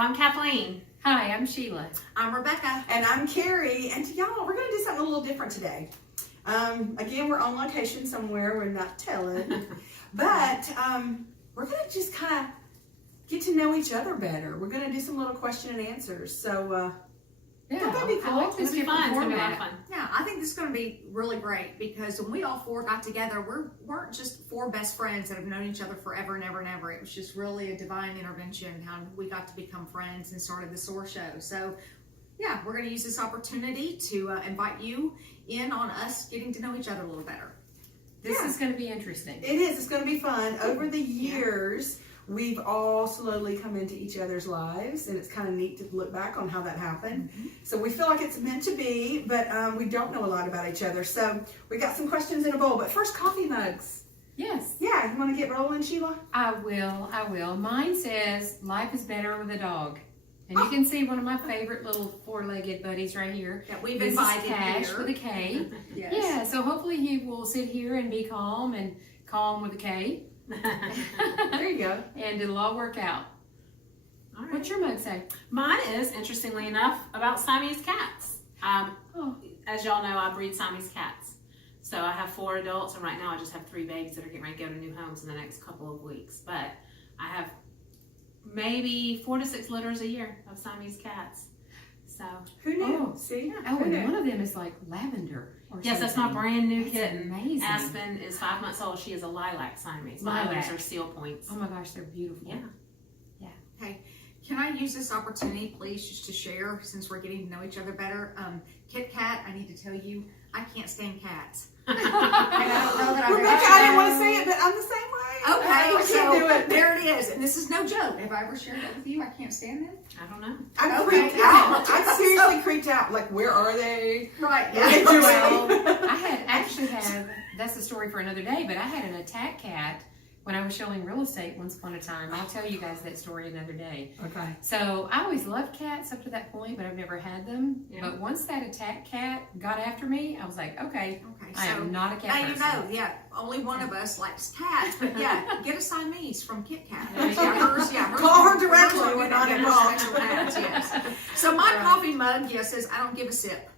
I'm Kathleen. Hi, I'm Sheila. I'm Rebecca. And I'm Carrie. And y'all, we're going to do something a little different today. Again, we're on location somewhere. We're not telling. But we're going to just kind of get to know each other better. We're going to do some little question and answers. So, that'd be cool. I like this It'll be fun. It's going to be a lot of format. fun. Yeah, I think this is going to be really great because when we all four got together, we weren't just four best friends that have known each other forever and ever and ever. It was just really a divine intervention how we got to become friends and started the SOAR Show. So, yeah, we're going to use this opportunity to invite you in on us getting to know each other a little better. This is going to be interesting. It is. It's going to be fun. Over the years, we've all slowly come into each other's lives, and it's kind of neat to look back on how that happened. So we feel like it's meant to be, but we don't know a lot about each other. So we got some questions in a bowl. But first, coffee mugs. Yes. Yeah, you want to get rolling, Sheila? I will. Mine says, life is better with a dog. And you can see one of my favorite little four-legged buddies right here. That we've This is invited Cash here. with a K. Yes. Yeah, so hopefully he will sit here and be calm and calm with a K. There you go. And it'll all work out. All right. What's your mug say? Mine is, interestingly enough, about Siamese cats. As y'all know, I breed Siamese cats. So I have 4 adults, and right now I just have 3 babies that are getting ready to go to new homes in the next couple of weeks. But I have maybe 4 to 6 litters a year of Siamese cats. So Who knew? Oh. See? Oh, Who and knew? one of them is like lavender. Or yes, that's my something. brand new That's kitten. amazing. Aspen is 5 months old. She is a lilac Siamese. My Lilac. others are seal points. Oh my gosh, they're beautiful. Yeah. Hey, can I use this opportunity, please, just to share, since we're getting to know each other better? Kit Kat, I need to tell you, I can't stand cats. And I don't know that I've Rebecca, ever I didn't want to say it, but I'm the same way. Okay, I so can't do it. there it is. And this is no joke. Have I ever shared that with you? I can't stand them. I don't know. I Okay. creeped out. I seriously creeped out. Like, where are they? Right, What are they Well, doing? I actually have, that's a story for another day, but I had an attack cat when I was showing real estate once upon a time. I'll tell you guys that story another day. Okay. So I always loved cats up to that point, but I've never had them. Yeah. But once that attack cat got after me, I was like, okay, Okay, I am not a cat now you person. know, yeah, only one of us likes cats, but yeah, get a Siamese from Kit Kat. There you go. Hers Call her hers directly, are we're good not at getting involved. special cats, yes. So my coffee mug, says, I don't give a sip.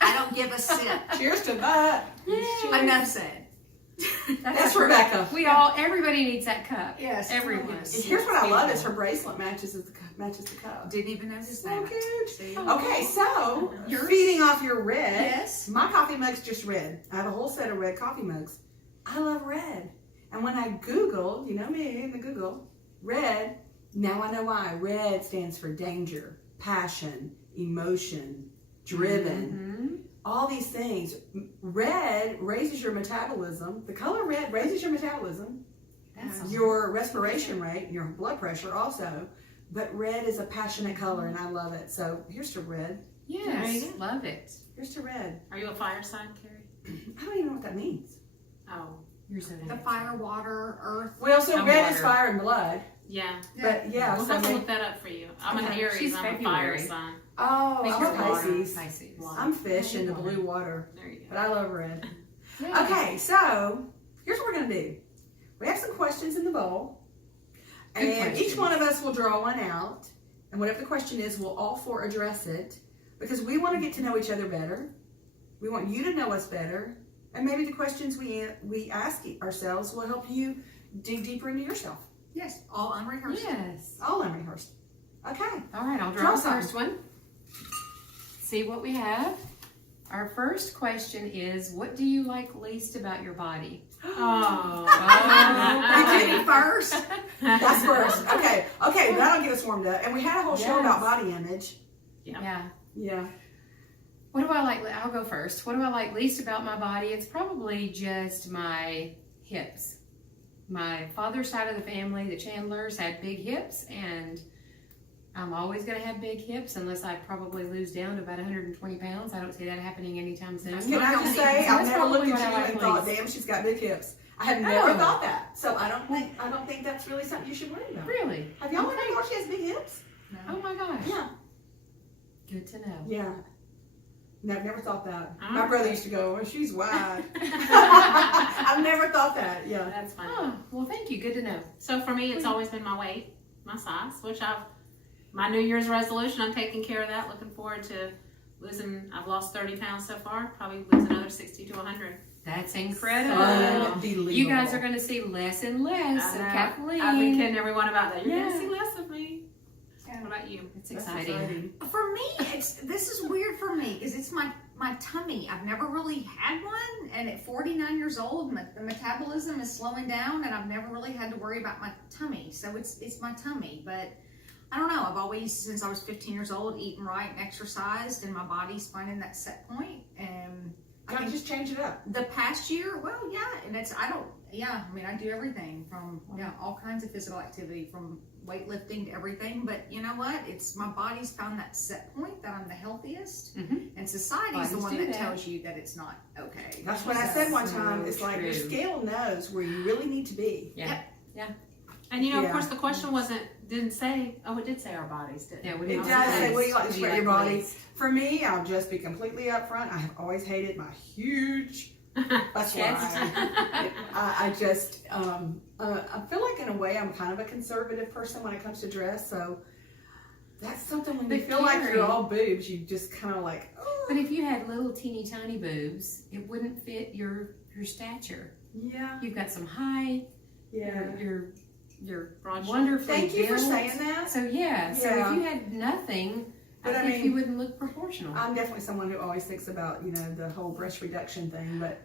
I don't give a sip. Cheers to that. Enough said. That's Rebecca. Everybody needs that cup. Yes, Everyone. yes. And here's what I love is her bracelet matches the cup. Didn't even notice So that. cute. See? Okay, so Yours? feeding off your red. Yes. My coffee mug's just red. I have a whole set of red coffee mugs. I love red. And when I Googled, you know me, in the Google, red, now I know why. Red stands for danger, passion, emotion, driven. All these things. Red raises your metabolism. The color red raises your metabolism, That's your respiration rate, your blood pressure also. But red is a passionate color, and I love it. So here's to red. There Yes, you go. love it. Here's to red. Are you a fire sign, Carrie? I don't even know what that means. Oh, You're so The fire, water, earth. Well, so I'm red is water. fire and blood. yeah. But yeah, We'll so have to maybe, look that up for you. I'm an Okay. Aries. She's I'm a fire February. sign. oh, Make I'm your a water. Pisces. Pisces. I'm fish in the Water. blue water, There you but go. I love red. Yeah. Okay, so here's what we're gonna do. We have some questions in the bowl, Good and each questions. one of us will draw one out, and whatever the question is, we'll all 4 address it because we want to get to know each other better. We want you to know us better, and maybe the questions we ask ourselves will help you dig deeper into yourself. Yes, all unrehearsed. Yes. All unrehearsed. Okay. All right, I'll Draw draw the some. first one. See what we have. Our first question is, what do you like least about your body? Oh. We did it first. That's first. Okay, that'll get us warmed up. And we had a whole show about Yes. body image. Yeah. Yeah. What do I like? I'll go first. What do I like least about my body? It's probably just my hips. My father's side of the family, the Chandlers, had big hips, and I'm always going to have big hips unless I probably lose down to about 120 pounds. I don't see that happening anytime soon. Can I just say, So I've that's never looked probably at what I you like and thought, least. damn, she's got big hips. I have never Oh. thought that. So I don't think that's really something you should worry about. Really? Have y'all Okay. ever thought she has big hips? Oh my gosh. Yeah. Good to know. Yeah. No, I've never thought that. Oh. My brother used to go, oh, she's wide. I've never thought that. Yeah. That's fine. Oh, well, thank you. Good to know. So for me, it's always been my weight, my size, which I've my New Year's resolution, I'm taking care of that. Looking forward to losing. I've lost 30 pounds so far. Probably lose another 60 to 100. That's incredible. Unbelievable. You guys are going to see less and less of Kathleen. I've been kidding everyone about that. You're Yeah. going to see less of me. What about you? It's That's exciting. For me, this is weird for me because it's my tummy. I've never really had one, and at 49 years old, the metabolism is slowing down, and I've never really had to worry about my tummy. So it's my tummy, but I don't know. I've always, since I was 15 years old, eaten right and exercised, and my body's finding that set point. And I Gotta think just change it up. the past year, well, yeah, and I do everything from all kinds of physical activity, from weightlifting to everything. But you know what? It's my body's found that set point that I'm the healthiest, and society's the Bodies one do that that. tells you that it's not okay. That's what I So- said one so time. It's like your true. scale knows where you really need to be. Yeah. And you know, Yeah. of course, the question didn't say, oh, it did say our bodies, didn't Yeah, it? we It didn't does say say, what do you like to least. spread We your like body? least. For me, I'll just be completely upfront. I have always hated my huge bust line. Chest. I just, I feel like in a way I'm kind of a conservative person when it comes to dress. So that's something when you But feel like Carrie- you're all boobs, you just kind of like, oh, But if you had little teeny tiny boobs, it wouldn't fit your stature. yeah, You've got some height. yeah. You're Broad wonderfully Thank you for built. saying that. So yeah. So Yeah. if you had nothing, But I I think mean- you wouldn't look proportional. I'm definitely someone who always thinks about, the whole breast reduction thing. But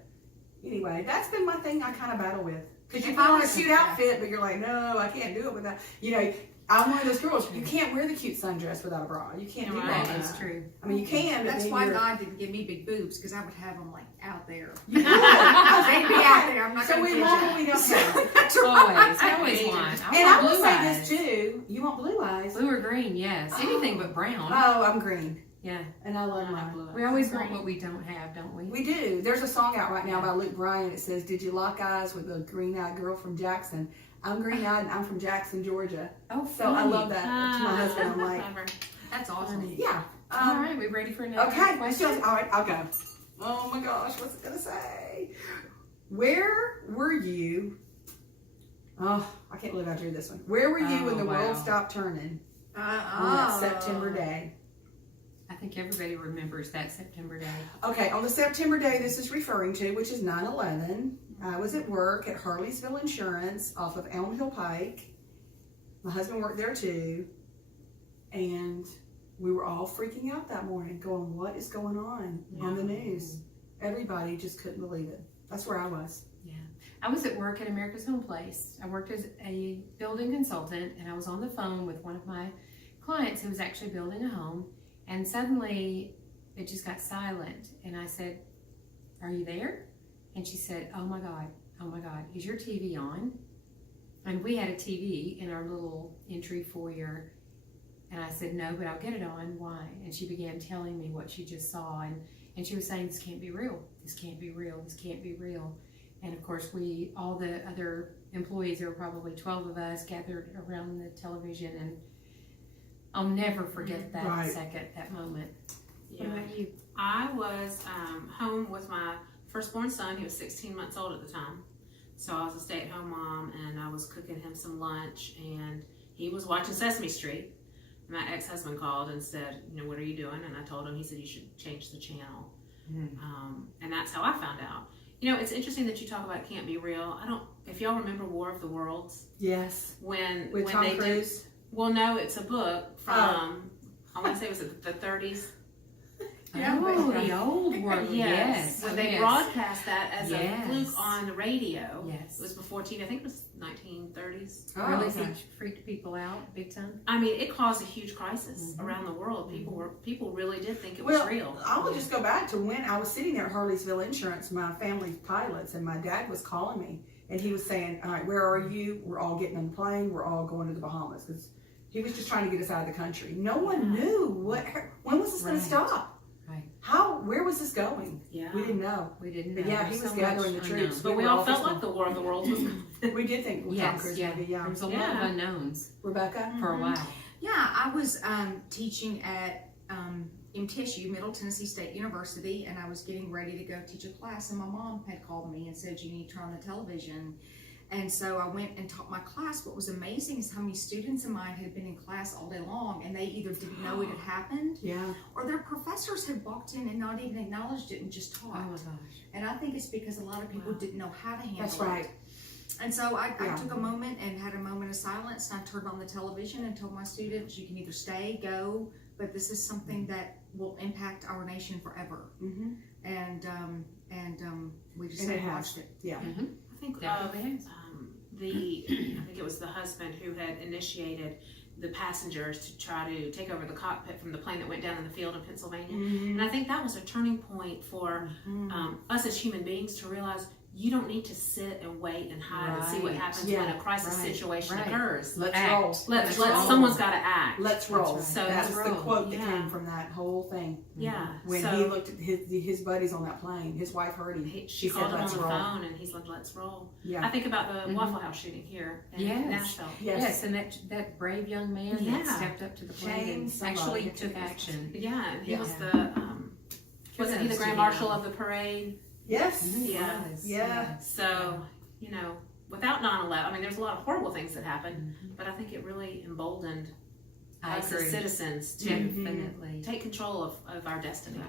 anyway, that's been my thing I kind of battle with. Because you If put I on a was- cute outfit, but you're like, no, I can't do it without, I'm one of those girls, you can't wear the cute sundress without a bra. You can't do Right, that. That's true. I mean, you can, but That's then why you're, God didn't give me big boobs, because I would have them like out there. you would. They'd be out there. I'm not So gonna we kid want you. what we don't have. That's Always. right. I always want. And I want will blue say eyes. this too, you want blue eyes. Blue or green, yes. Anything but brown. Oh, I'm green. Yeah. And I love I have mine. blue eyes. We always want what we don't have, don't we? We do. There's a song out right now by Luke Bryan. It says, "Did you lock eyes with a green-eyed girl from Jackson?" I'm green-eyed and I'm from Jackson, Georgia. Oh, So I funny. love that to my husband. I'm like, Clever. That's awesome. yeah. All right, we ready for another Okay. question? All right, I'll go. Oh my gosh, what's it gonna say? Where were you? Oh, I can't believe I drew this one. Where were you when the world wow. stopped turning on Oh. that September day? I think everybody remembers that September day. Okay, on the September day this is referring to, which is 9/11, I was at work at Harleysville Insurance off of Elm Hill Pike. My husband worked there too, and we were all freaking out that morning, going, "What is going on the news?" Everybody just couldn't believe it. That's where I was. I was at work at America's Home Place. I worked as a building consultant, and I was on the phone with one of my clients who was actually building a home, and suddenly it just got silent, and I said, "Are you there?" And she said, oh my God, is your TV on?" And we had a TV in our little entry foyer, and I said, "No, but I'll get it on. Why?" And she began telling me what she just saw, and she was saying, "This can't be real. This can't be real. This can't be real." And of course, all the other employees, there were probably 12 of us gathered around the television, and I'll never forget that Right. second, that moment. Yeah. What about you? I was home with my firstborn son. He was 16 months old at the time. So I was a stay-at-home mom, and I was cooking him some lunch, and he was watching Sesame Street. My ex-husband called and said, "What are you doing?" And I told him. He said, "You should change the channel." And that's how I found out. It's interesting that you talk about Can't Be Real. If y'all remember War of the Worlds, Yes. when With Tom they Cruise. well, no, it's a book from I want to say it was the 30s. Yeah, Oh, but- the old world. Yes. When Oh, they yes. broadcast that as Yes. a fluke on the radio. Yes. It was before TV. I think it was 1930s. Oh, Really okay. freaked people out big time. I mean, it caused a huge crisis Mhm. around the world. People really did think it Well, was real. I will just go back to when I was sitting there at Harleysville Insurance, my family's pilots, and my dad was calling me, and he was saying, "All right, where are you? We're all getting on the plane. We're all going to the Bahamas," because he was just trying to get us out of the country. No one knew when was this going Right. to stop? Right. Where was this going? Yeah. We didn't know. We didn't know. But yeah, he There's was so gathering much the troops. unknown. But we were all all felt just like the War of the Worlds was We did think Tom Yes, Cruise yeah. movie, There yeah. was a lot Yeah. of unknowns Rebecca? for a while. Yeah, I was teaching at MTSU, Middle Tennessee State University, and I was getting ready to go teach a class, and my mom had called me and said, "You need to turn on the television." And so I went and taught my class. What was amazing is how many students of mine had been in class all day long, and they either didn't know it had happened, or their professors had walked in and not even acknowledged it and just taught. Oh my gosh. And I think it's because a lot of people didn't know how to handle That's right. it. And so I took a moment and had a moment of silence, and I turned on the television and told my students, you can either stay, go, but this is something that will impact our nation forever. Mm-hmm. And we just And it has. watched it. Yeah. Mm-hmm. I think Definitely is. I think it was the husband who had initiated the passengers to try to take over the cockpit from the plane that went down in the field in Pennsylvania. Mm-hmm. And I think that was a turning point for us as human beings to realize you don't need to sit and wait and hide and see what Right. happens Yeah. when a crisis Right. someone's Right. occurs. Let's Act. roll. Let's roll. someone's got to act. Let's roll. That's right. So That was let's the roll. quote that Yeah. came from that whole thing. Yeah. When so he looked at his buddies on that plane, his wife heard him. she said, called him on "Let's the roll." phone and he's like, "Let's roll." Yeah. I think about the Waffle House shooting here in Yes. Nashville. Yes, and that brave young man Yeah. that stepped up to the plate Shame and somebody. actually took action. Yeah, and he Yeah. was the wasn't he the Kudos to grand him. marshal of the parade? Yes. He Yeah. was. Yeah. So, you know, without 9/11, I mean, there's a lot of horrible things that happened, Mhm. but I think it really emboldened I us agree. as citizens to Definitely. take control of our destiny.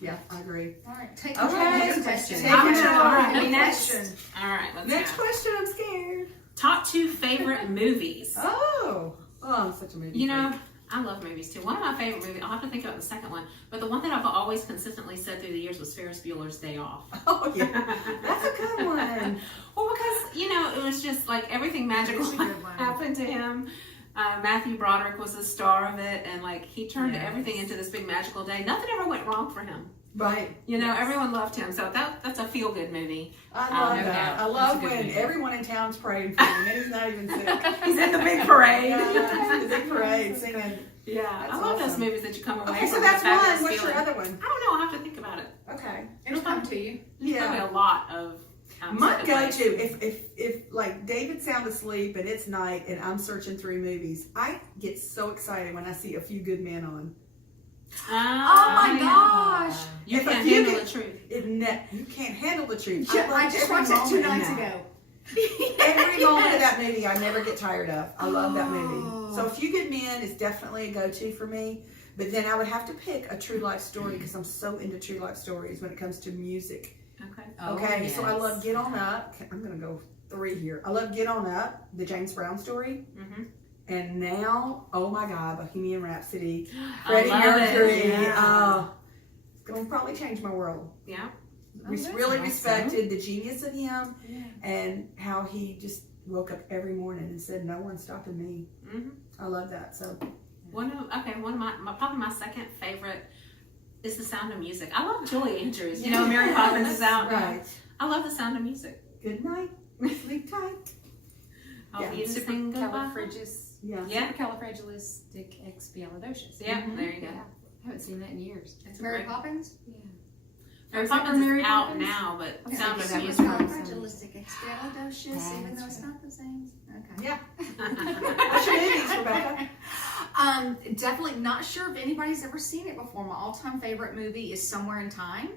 Yeah, I agree. All right, take Okay. control. Next Next question. question. Take I'm control. gonna- all right, Next next. question. All right, let's Next go. question, I'm scared. Top 2 favorite movies. Oh, I'm such a movie You freak. know, I love movies too. One of my favorite movies, I'll have to think about the second one, but the one that I've always consistently said through the years was Ferris Bueller's Day Off. Oh, yeah. That's a good one. Well, because, you know, it was just like everything magical It's a good one. happened to him. Matthew Broderick was the star of it, and like he turned Yes. everything into this big magical day. Nothing ever went wrong for him. Right. You know, Yes. everyone loved him. So that's a feel good movie. I love no that. doubt. I love That's a good when movie. everyone in town's praying for him and he's not even sick. He's in the big parade. Yeah, the big parade singing. Yeah, That's I love those awesome. movies that you come away Okay, so from that's with a fabulous one. What's your feeling. other one? I don't know. I'll have to think about it. Okay. It'll come to you. There's probably Yeah. a lot of My second place. go-to, if like David's sound asleep and it's night and I'm searching through movies, I get so excited when I see A Few Good Men on. Oh my gosh. You If a can't few handle get- the truth. You can't handle the truth. Yeah, love I just every watched it 2 moment in nights that. ago. Every moment of that movie, I never get tired of. I love that Oh. movie. So A Few Good Men is definitely a go-to for me. But then I would have to pick a true life story because I'm so into true life stories when it comes to music. Okay. Oh, Okay, so I yes. love Get On Up. I'm gonna go 3 here. I love Get On Up, the James Brown story. Mm-hmm. And now, oh my God, Bohemian Rhapsody, I Freddie love Mercury. it. Yeah. It's gonna probably change my world. Yeah. Oh, that's Really awesome. respected the genius of him Yeah. and how he just woke up every morning and said, "No one's stopping me." Mm-hmm. I love that. So One of my probably my second favorite is The Sound of Music. I love Julie Andrews. You know, Mary Poppins is out. right. I love The Sound of Music. Good night. Sleep tight. I'll Yeah. be to sing goodbye. Yeah. Yeah. Supercalifragilisticexpialidocious. Yeah, Mhm. there you go. Yeah. I haven't seen that in years. It's a Mary great- Poppins? Yeah. Mary Was that Poppins Mary is out Poppins? now, but Okay, Sound so of that Music. was Supercalifragilisticexpialidocious, even though it's not the same. Okay. Yeah. What's your movies, Rebecca? Definitely not sure if anybody's ever seen it before. My all-time favorite movie is Somewhere in Time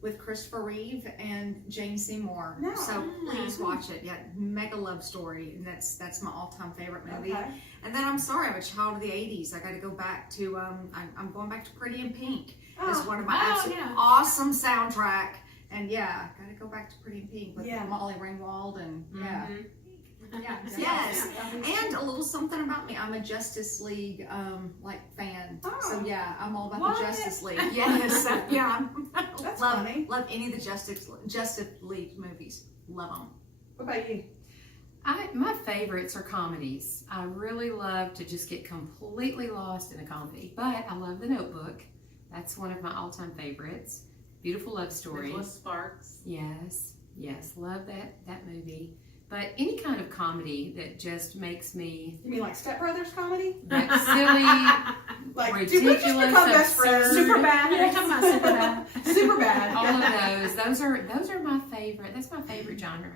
with Christopher Reeve and Jane Seymour. No. So please watch it. Yeah, mega love story, and that's my all-time favorite movie. Okay. And then I'm sorry, I'm a child of the '80s. I got to go back to I'm going back to Pretty in Pink. It's one of my absolute yeah. awesome soundtrack. And yeah, got to go back to Pretty in Pink with Yeah. Molly Ringwald and yeah. Mhm. Yeah. Yes. And a little something about me. I'm a Justice League fan. Oh. So yeah, I'm all about What? the Justice League. Yes. So, yeah. That's love funny. love any of the Justice League movies. Love them. What about you? My favorites are comedies. I really love to just get completely lost in a comedy. But I love The Notebook. That's one of my all-time favorites. Beautiful love story. Nicholas Sparks. Yes, love that movie. But any kind of comedy that just makes me You mean like Step Brothers comedy? like silly, Like, did we just ridiculous, become best friends? absurd. Super bad. Are you talking about Super Bad? Super bad. all of those are my favorite. That's my favorite genre.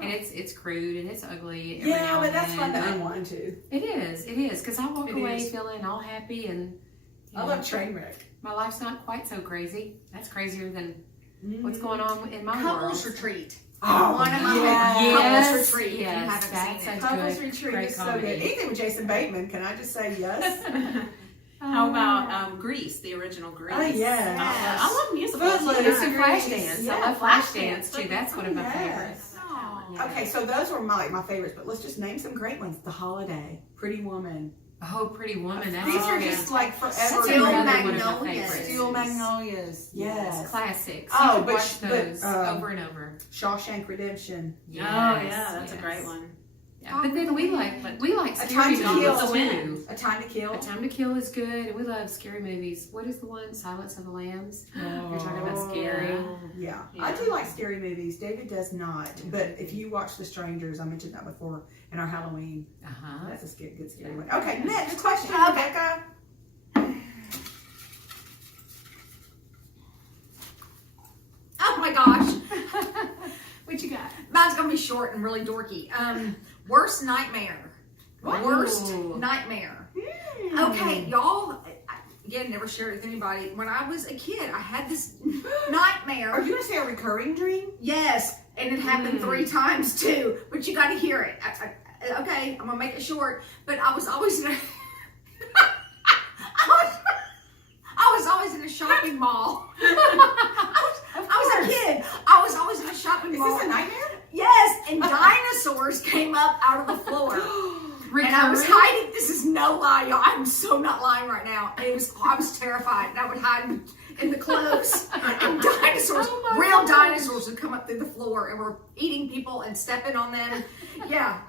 And it's crude and it's ugly. Every Yeah, now but and that's then, fun to but unwind to. It is, because I walk It away is. feeling all happy and you I know, love Trainwreck. my life's not quite so crazy. That's crazier than what's going on in my Couples world. retreat. Oh, One of my yes. couples retreat. If you Yes, haven't that's seen it. a Couples good, Retreat great is so comedy. good. Anything with Jason Bateman, can I just say yes? How about Grease, the original Grease? Oh, yes. I love musicals. Footloose. It's a flash Grease. dance. Yeah, I love flash dance too. That's one of my yes. favorites. Oh. Okay, so those were my favorites, but let's just name some great ones. The Holiday, Pretty Woman. Oh, Pretty Woman. That's These are good. just like forever. That's Steel another one of my Magnolias. favorites. Steel Magnolias. Yes. Classics. Oh, You could but- watch those but, over and over. Shawshank Redemption. Oh yeah, that's a great one. Yeah, but then we like A scary Time to Kill. movies too. A Time to Kill. A Time to Kill is good, and we love scary movies. What is the one? Silence of the Lambs. You're talking about scary. Yeah. Yeah. I do like scary movies. David does not. But if you watch The Strangers, I mentioned that before, in our Halloween, that's a good scary one. Okay, next question, Rebecca. Oh my gosh. What you got? Mine's gonna be short and really dorky. Worst nightmare. What? Worst Ooh. nightmare. Okay, y'all. Again, never shared it with anybody. When I was a kid, I had this nightmare. Are you going to say a recurring dream? Yes, and it happened 3 times too. But you got to hear it. Okay, I'm gonna make it short. But I was always in a. I was always in a shopping mall. I was a kid. I was always in a shopping Is mall. this a nightmare? Yes, and dinosaurs came up out of the floor. And I was hiding. This is no lie, y'all. I'm so not lying right now. And I was terrified. And I would hide in the clothes. And dinosaurs, real dinosaurs, would come up through the floor and were eating people and stepping on them. Yeah.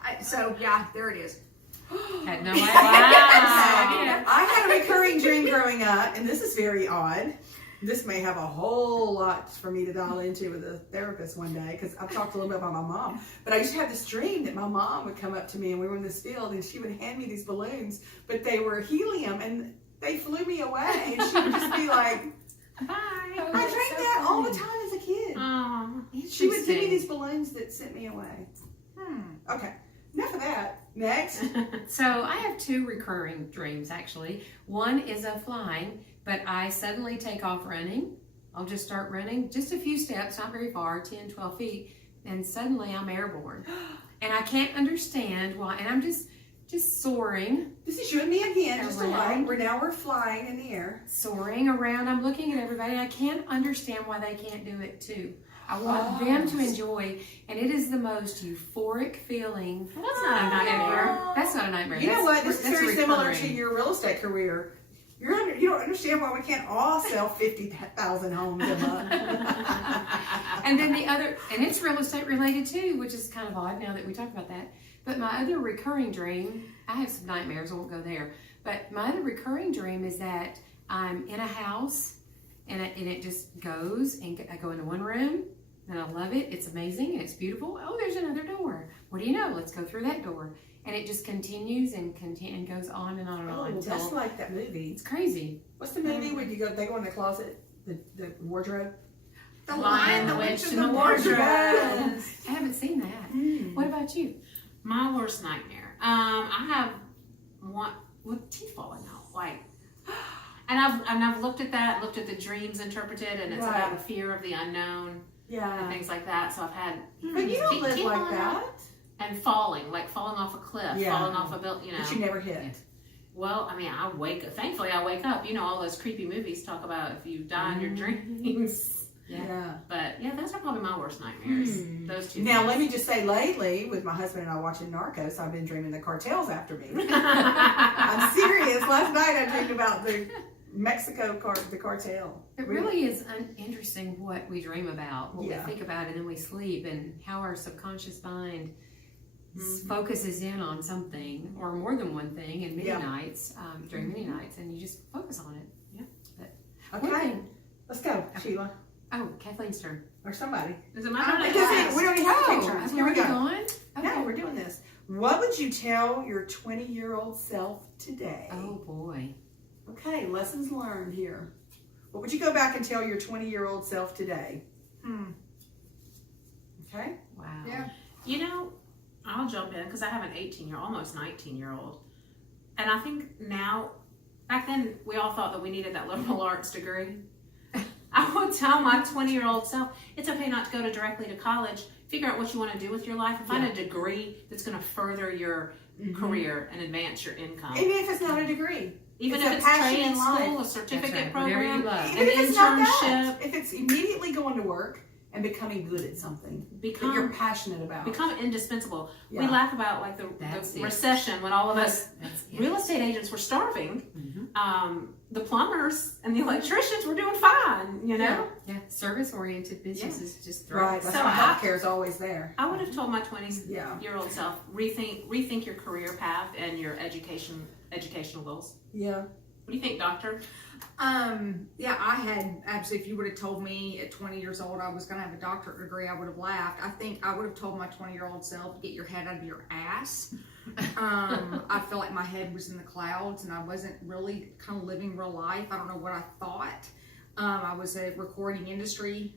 There it is. Had no idea. Wow. I had a recurring dream growing up, and this is very odd. This may have a whole lot for me to dial into with a therapist one day, because I've talked a little bit about my mom. But I used to have this dream that my mom would come up to me, and we were in this field, and she would hand me these balloons, but they were helium, and they flew me away. And she would just be like, Bye. I dreamed that all the time as a kid. Oh. She would give me these balloons that sent me away. Hmm. Okay, enough of that. Next. So I have 2 recurring dreams actually. One is of flying, but I suddenly take off running. I'll just start running just a few steps, not very far, 10, 12 feet, and suddenly I'm airborne. And I can't understand why, and I'm just soaring. This is you and me again, just Around. alike. We're flying in the air. Soaring around. I'm looking at everybody. I can't understand why they can't do it too. I want them to enjoy, and it is the most euphoric feeling. Well, that's not a nightmare. That's not a nightmare. You know what? This is that's very similar recurring. to your real estate career. You don't understand why we can't all sell 50,000 homes a month. And then the other, and it's real estate related too, which is kind of odd now that we talk about that. But my other recurring dream, I have some nightmares, I won't go there. But my other recurring dream is that I'm in a house and it just goes, and I go into one room and I love it. It's amazing and it's beautiful. Oh, there's another door. What do you know? Let's go through that door. And it just continues and goes on and on and on. Oh, Until that's like that movie. it's crazy. What's the movie where they go in the closet, the wardrobe? The Lion, Lion, the Witch, and the Wardrobe. Wardrobe. I haven't seen that. What about you? My worst nightmare. I have one with teeth falling out, like, and I've looked at the dreams interpreted, and it's Right. about the fear of the unknown and Yeah. things like that. So I've had But you don't teeth live falling like out. that. And falling off a cliff, Yeah. falling off a building, But you never hit. Well, I mean, thankfully I wake up. You know, all those creepy movies talk about if you die in your dreams. Yeah. But yeah, those are probably my worst nightmares. Those two. Now, things. let me just say, lately, with my husband and I watching Narcos, I've been dreaming the cartels after me. I'm serious. Last night I dreamed about the the cartel. It really is interesting what we dream about, what Yeah. we think about, and then we sleep, and how our subconscious mind focuses in on something or more than one thing in many nights, during many nights, and you just focus on it. Yeah. But one Okay, thing- let's go, Sheila. Oh, Kathleen's turn. Or somebody. Is it my turn? It doesn't- we don't even have to take turns. Have Here we already go. gone? No, we're doing this. What would you tell your 20-year-old self today? Oh boy. Okay, lessons learned here. What would you go back and tell your 20-year-old self today? Okay? Wow. Yeah. You know, I'll jump in because I have an almost 19-year-old. And I think now, back then, we all thought that we needed that liberal arts degree. I would tell my 20-year-old self, it's okay not to go directly to college. Figure out what you want to do with your life and find a degree that's going to further your career and advance your income. Even if it's not a degree. Even It's if a it's passion trade in school, life. a certificate That's right. Whatever you program, love. Even an if it's not that. internship. If it's immediately going to work and becoming good at something that you're passionate about. Become indispensable. Yeah. We laugh about like the That's it. recession when all of us That's it. real estate agents were starving. Mhm. The plumbers and the electricians were doing fine, you know? Yeah, service-oriented businesses just Right. thrive. That's So why I- healthcare is always there. I would have told my 20-year-old Yeah. self, rethink your career path and your educational goals. Yeah. What do you think, doctor? Yeah, I had absolutely, if you would have told me at 20 years old I was going to have a doctorate degree, I would have laughed. I think I would have told my 20-year-old self, get your head out of your ass. I feel like my head was in the clouds and I wasn't really kind of living real life. I don't know what I thought. I was a recording industry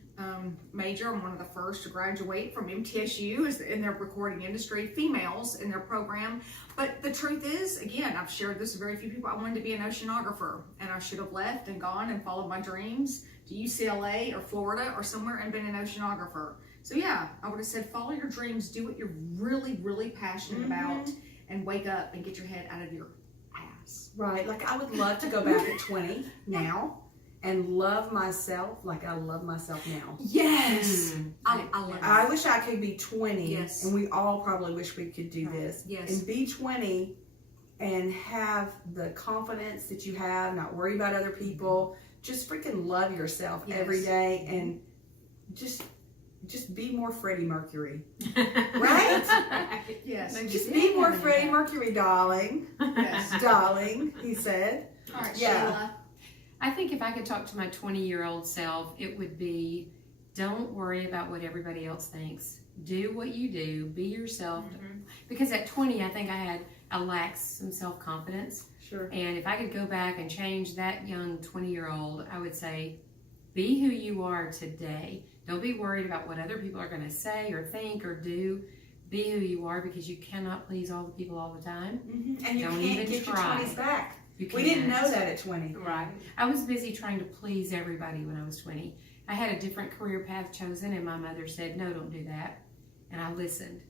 major. I'm one of the first to graduate from MTSU is in their recording industry, females in their program. But the truth is, again, I've shared this with very few people. I wanted to be an oceanographer, and I should have left and gone and followed my dreams to UCLA or Florida or somewhere and been an oceanographer. So yeah, I would have said, follow your dreams, do what you're really, really passionate about, and wake up and get your head out of your ass. Right. Like I would love to go back at 20 now and love myself like I love myself now. Yes, I love I it. wish I could be 20, Yes. and we all probably wish we could do this. Yes. And be 20 and have the confidence that you have, not worry about other people, just freaking love yourself Yes. every day, and just be more Freddie Mercury. Right? Yes. Just be more Freddie Mercury, darling. Yes. Darling, he said. All right, Yeah. Sheila. I think if I could talk to my 20-year-old self, it would be, don't worry about what everybody else thinks. Do what you do. Be yourself. Because at 20, I lacked some self-confidence. Sure. And if I could go back and change that young 20-year-old, I would say, be who you are today. Don't be worried about what other people are going to say or think or do. Be who you are, because you cannot please all the people all the time. Mm-hmm. And you Don't can't even get try. your 20s back. You We didn't can't. know that at 20. Right. I was busy trying to please everybody when I was 20. I had a different career path chosen, and my mother said, no, don't do that. And I listened.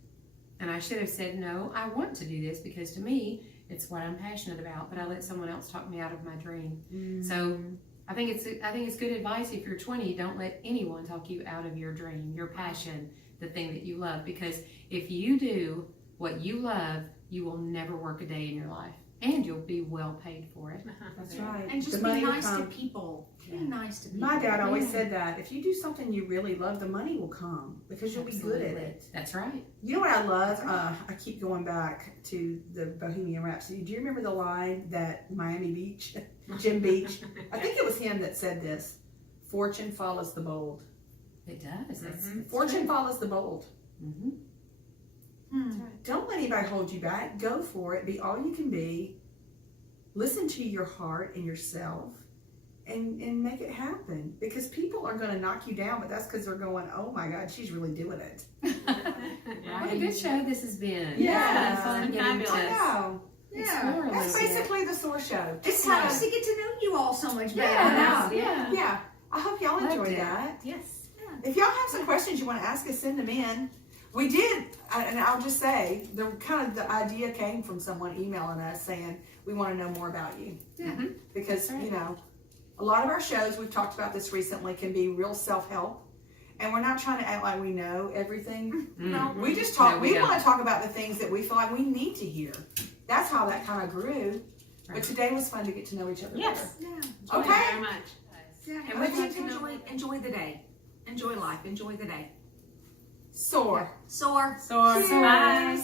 And I should have said, no, I want to do this because to me, it's what I'm passionate about. But I let someone else talk me out of my dream. So I think it's good advice if you're 20. Don't let anyone talk you out of your dream, your passion, the thing that you love. Because if you do what you love, you will never work a day in your life. And you'll be well paid for it. That's right. And just The be money will nice to come. people. Be nice to people. My dad always Yeah. said that. If you do something you really love, the money will come because you'll be good at Absolutely. it. That's right. You know what I love? I keep going back to the Bohemian Rhapsody. Do you remember the line that Miami Beach, Jim Beach? I think it was him that said this. Fortune follows the bold. It does. That's Fortune follows the bold. Mm-hmm. Don't let anybody hold you back. Go for it. Be all you can be. Listen to your heart and yourself and make it happen. Because people are going to knock you down, but that's because they're going, oh my God, she's really doing it. What a good show this has been. Yeah. It's been fun getting Fabulous. I to know. Yeah. explore a That's little bit. basically the SOAR Show. It's nice to get to know you all so much better. Yeah. Yeah. Yeah. I hope y'all Loved enjoyed it. that. Yes. If y'all have some questions you want to ask us, send them in. We did, and I'll just say, the idea came from someone emailing us saying, we want to know more about you. Yeah. Because, That's right. you know, a lot of our shows, we've talked about this recently, can be real self-help. And we're not trying to act like we know everything. Mm. We just talk, No, we we want don't. to talk about the things that we feel like we need to hear. That's how that kind of grew. But Right. today was fun to get to know each other Yes. Yeah. better. Thank you Okay. very much. Yeah. And And we'd we like to know- enjoy the day. Enjoy life. Enjoy the day. SOAR. SOAR. SOAR. Cheers. Bye.